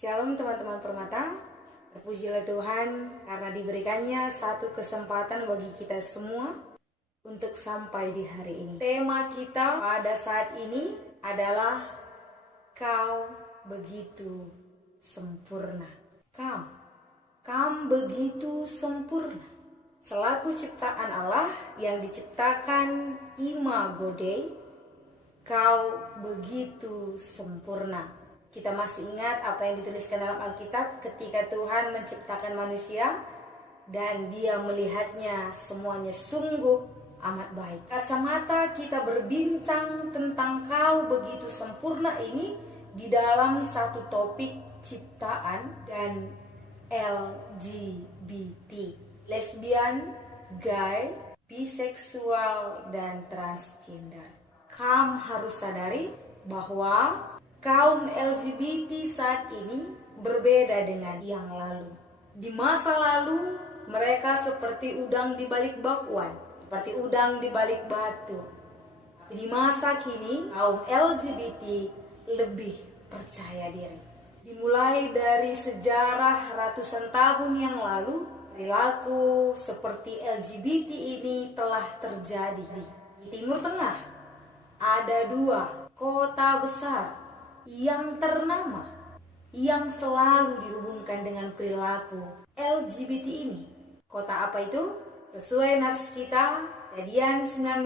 Shalom teman-teman permata, terpujilah Tuhan karena diberikannya satu kesempatan bagi kita semua untuk sampai di hari ini. Tema kita pada saat ini adalah Kau begitu sempurna. Kam begitu sempurna. Selaku ciptaan Allah yang diciptakan imago Dei, Kau begitu sempurna. Kita masih ingat apa yang dituliskan dalam Alkitab ketika Tuhan menciptakan manusia dan Dia melihatnya semuanya sungguh amat baik. Kacamata kita berbincang tentang Kau begitu sempurna ini di dalam satu topik ciptaan dan LGBT, lesbian, gay, biseksual, dan transgender. Kamu harus sadari bahwa kaum LGBT saat ini berbeda dengan yang lalu. Di masa lalu, mereka seperti udang di balik bakwan, seperti udang di balik batu. Di masa kini, kaum LGBT lebih percaya diri. Dimulai dari sejarah ratusan tahun yang lalu, perilaku seperti LGBT ini telah terjadi. Di Timur Tengah, ada dua kota besar yang ternama, yang selalu dihubungkan dengan perilaku LGBT ini. Kota apa itu? Sesuai nats kita, Kejadian 19,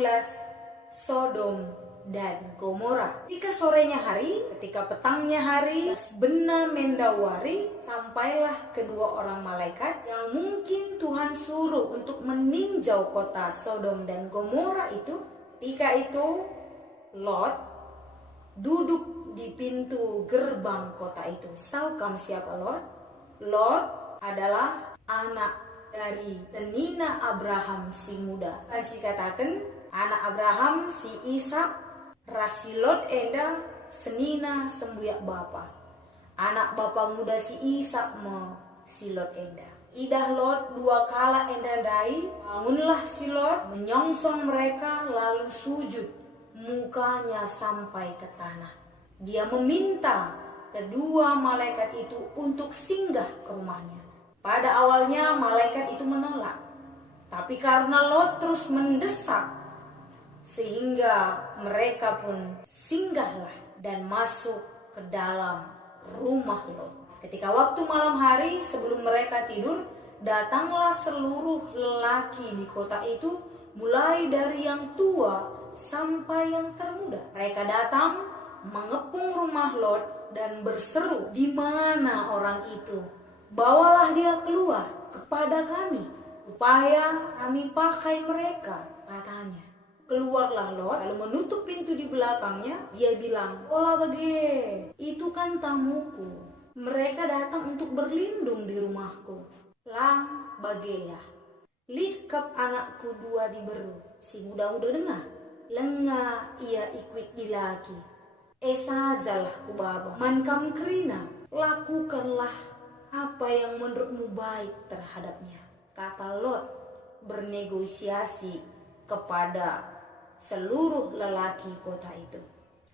Sodom dan Gomora. Ketika sorenya hari, ketika petangnya hari, benar mendawari, sampailah kedua orang malaikat yang mungkin Tuhan suruh untuk meninjau kota Sodom dan Gomora itu. Ketika itu, Lot duduk di pintu gerbang kota itu. Tahu kamu siapa Lot? Lot adalah anak dari Senina Abraham si muda. Anci katakan anak Abraham si Ishak, rasi Lot enda senina sembuyak bapa. Anak bapa muda si Ishak si Lot enda. Idah Lot dua kala enda dai, bangunlah si Lot menyongsong mereka lalu sujud, mukanya sampai ke tanah. Dia meminta kedua malaikat itu untuk singgah ke rumahnya. Pada awalnya malaikat itu menolak, tapi karena Lot terus mendesak, sehingga mereka pun singgahlah dan masuk ke dalam rumah Lot. Ketika waktu malam hari sebelum mereka tidur, datanglah seluruh lelaki di kota itu, mulai dari yang tua sampai yang termuda. Mereka datang mengepung rumah Lot dan berseru, "Di mana orang itu? Bawalah dia keluar kepada kami, supaya kami pakai mereka," katanya. Keluarlah Lot, lalu menutup pintu di belakangnya. Dia bilang, "Olah bage, itu kan tamuku. Mereka datang untuk berlindung di rumahku. Lang bageya, likap anakku dua diberu, si muda-muda dengar. Lenga ia ikut dilaki. Sajalah ku baba, man kam kerina, lakukanlah apa yang menurutmu baik terhadapnya," kata Lot bernegosiasi kepada seluruh lelaki kota itu.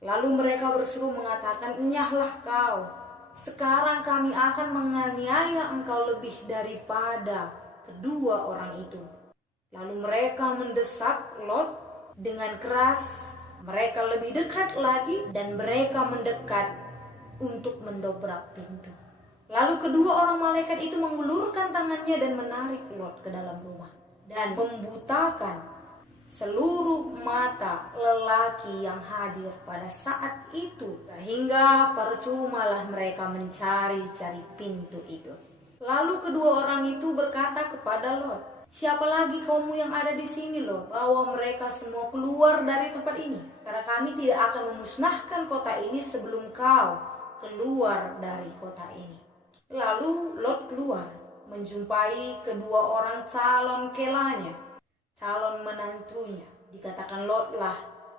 Lalu mereka berseru mengatakan, "Nyahlah kau, sekarang kami akan menganiaya engkau lebih daripada kedua orang itu." Lalu mereka mendesak Lot dengan keras. Mereka lebih dekat lagi dan mereka mendekat untuk mendobrak pintu. Lalu kedua orang malaikat itu mengulurkan tangannya dan menarik Lot ke dalam rumah dan membutakan seluruh mata lelaki yang hadir pada saat itu, sehingga percumalah mereka mencari-cari pintu itu. Lalu kedua orang itu berkata kepada Lot, "Siapa lagi kamu yang ada di sini, Lot? Bawa mereka semua keluar dari tempat ini, karena kami tidak akan memusnahkan kota ini sebelum kau keluar dari kota ini." Lalu Lot keluar, menjumpai kedua orang calon kelanya, calon menantunya. Dikatakan Lot lah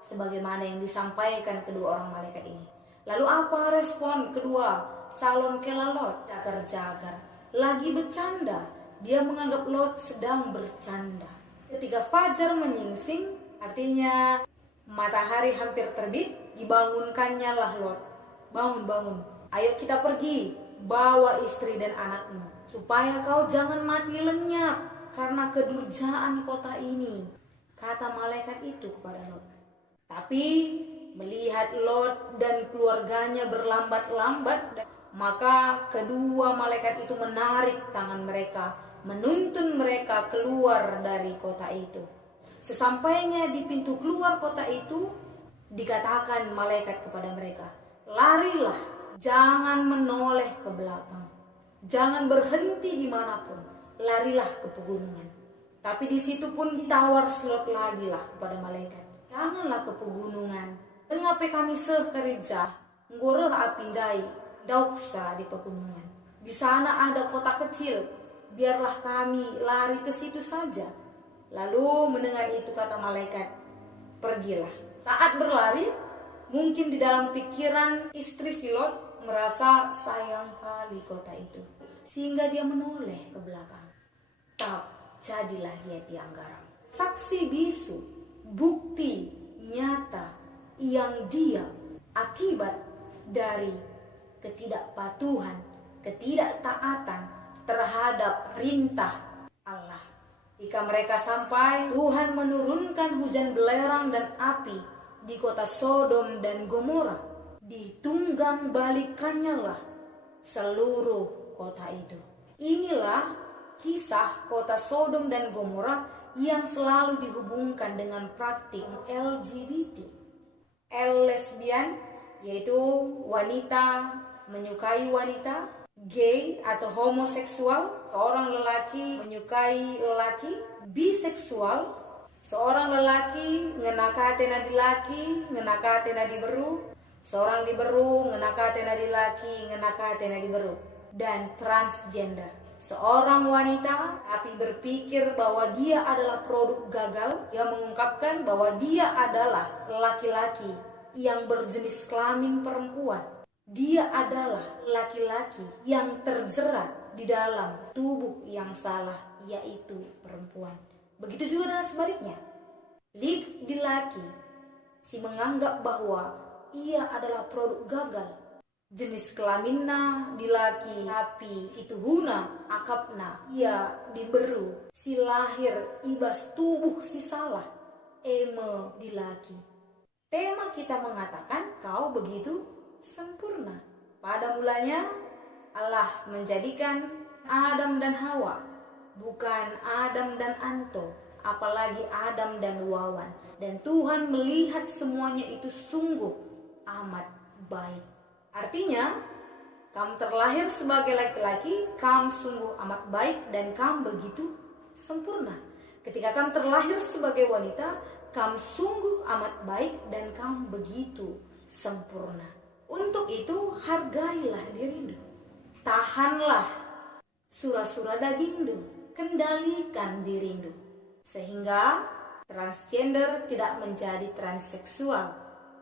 sebagaimana yang disampaikan kedua orang malaikat ini. Lalu apa respon kedua calon kela Lot? Jagar-jagar, lagi bercanda. Dia menganggap Lot sedang bercanda. Ketika fajar menyingsing, artinya matahari hampir terbit, dibangunkannya lah Lot. "Bangun, bangun. Ayo kita pergi bawa istri dan anakmu, supaya kau jangan mati lenyap karena kedurjaan kota ini, kata malaikat itu kepada Lot. Tapi melihat Lot dan keluarganya berlambat-lambat, maka kedua malaikat itu menarik tangan mereka, menuntun mereka keluar dari kota itu. Sesampainya di pintu keluar kota itu, dikatakan malaikat kepada mereka, larilah, jangan menoleh ke belakang, jangan berhenti dimanapun, larilah ke pegunungan. Tapi di situ pun ditawar Lot lagi lah kepada malaikat, janganlah ke pegunungan, tengape kami kerja, ngoreh apindai, dauk usah di pegunungan. Di sana ada kota kecil, biarlah kami lari ke situ saja. Lalu mendengar itu kata malaikat, pergilah. Saat berlari, mungkin di dalam pikiran istri si Lot merasa sayang kali kota itu, sehingga dia menoleh ke belakang. Jadilah dia tiang garam, saksi bisu, bukti nyata yang diam akibat dari ketidakpatuhan, ketidaktaatan terhadap perintah Allah. Jika mereka sampai, Tuhan menurunkan hujan belerang dan api di kota Sodom dan Gomora. Ditunggang balikannya lah seluruh kota itu. Inilah kisah kota Sodom dan Gomora yang selalu dihubungkan dengan praktik LGBT. Lesbian yaitu wanita menyukai wanita, gay atau homoseksual, seorang lelaki menyukai lelaki, biseksual, seorang lelaki ngenakatena di laki, ngenakatena di beru, seorang di beru ngenakatena di laki, ngenakatena di beru, dan transgender. Seorang wanita tapi berpikir bahwa dia adalah produk gagal, yang mengungkapkan bahwa dia adalah laki-laki yang berjenis kelamin perempuan. Dia adalah laki-laki yang terjerat di dalam tubuh yang salah, yaitu perempuan. Begitu juga dengan sebaliknya. Di laki, si menganggap bahwa ia adalah produk gagal. Jenis kelaminna di laki, tapi si tuhuna akapna, ia diberu. Si lahir ibas tubuh si salah, eme di laki. Tema kita mengatakan kau begitu sempurna. Pada mulanya Allah menjadikan Adam dan Hawa, bukan Adam dan Anto, apalagi Adam dan Wawan. Dan Tuhan melihat semuanya itu sungguh amat baik. Artinya, kamu terlahir sebagai laki-laki, kamu sungguh amat baik dan kamu begitu sempurna. Ketika kamu terlahir sebagai wanita, kamu sungguh amat baik dan kamu begitu sempurna. Untuk itu hargailah dirimu. Tahanlah sura-sura dagingmu, kendalikan dirimu, sehingga transgender tidak menjadi transseksual.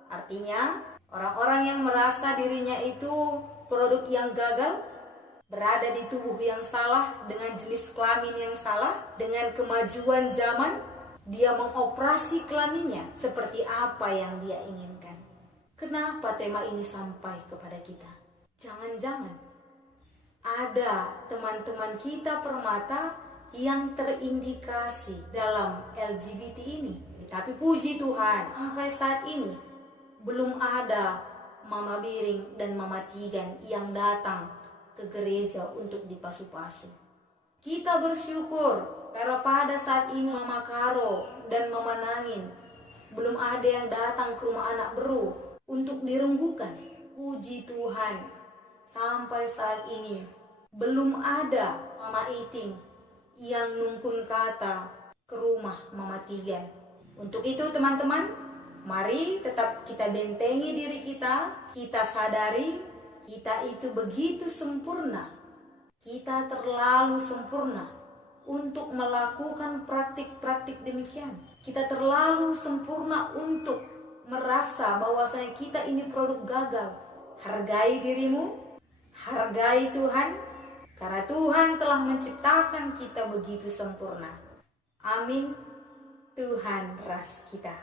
Artinya orang-orang yang merasa dirinya itu produk yang gagal, berada di tubuh yang salah, dengan jenis kelamin yang salah, dengan kemajuan zaman, dia mengoperasi kelaminnya seperti apa yang dia inginkan. Kenapa tema ini sampai kepada kita? Jangan-jangan ada teman-teman kita permata yang terindikasi dalam LGBT ini. Tapi puji Tuhan, sampai saat ini belum ada Mama Biring dan Mama Tigan yang datang ke gereja untuk dipasu-pasu. Kita bersyukur karena pada saat ini Mama Karo dan Mama Nangin belum ada yang datang ke rumah anak beru untuk direnggukan. Puji Tuhan, sampai saat ini belum ada Mama Iting yang nungkun kata ke rumah Mama Tigan. Untuk itu teman-teman, mari tetap kita bentengi diri kita sadari kita itu begitu sempurna. Kita terlalu sempurna untuk melakukan praktik-praktik demikian. Kita terlalu sempurna untuk merasa bahwasanya kita ini produk gagal. Hargai dirimu, hargai Tuhan, karena Tuhan telah menciptakan kita begitu sempurna. Amin. Tuhan ras kita.